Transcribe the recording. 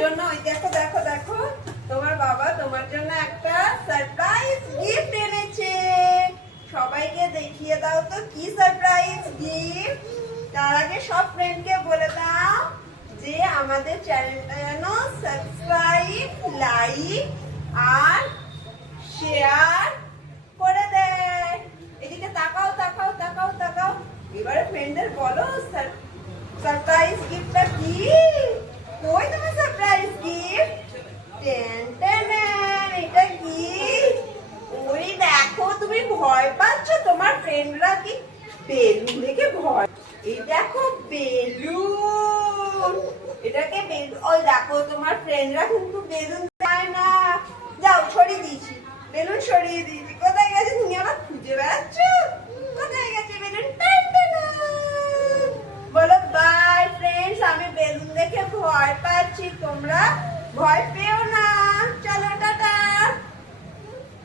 জন্য ওই দেখো দেখো দেখো তোমার বাবা তোমার জন্য একটা সারপ্রাইজ গিফট এনেছে। সবাইকে দেখিয়ে দাও তো কি সারপ্রাইজ গিফট। তার আগে সব ফ্রেন্ডকে বলে দাও যে আমাদের চ্যানেলটা যেন সাবস্ক্রাইব, লাইক আর শেয়ার করে দেয়। এদিকে তাকাও তাকাও তাকাও তাকাও। এবারে ফ্রেন্ডদের বলো সারপ্রাইজ গিফটটা কি। কই তোমার সারপ্রাইজ গিফট? টেন টেন, এটা কি? ওই দেখো তুমি ভয় পাচ্ছ, তোমার ফ্রেন্ডরা কি বেলুন দেখে ভয়। এই দেখো বেলুন, এটাকে বেলুন। ওই দেখো তোমার ফ্রেন্ডরা কিন্তু বেলুন পায় না। যাও সরিয়ে দিয়েছি, বেলুন সরিয়ে দিয়েছি। কোথায় গেছে? তুমি আবার খুঁজে বেড়াচ্ছ। কোথায় গেছে বেলুন? বলো বাই ফ্রেন্ডস, আমি বেলুন দেখে ভয় পাচ্ছি, তোমরা ভয় পেও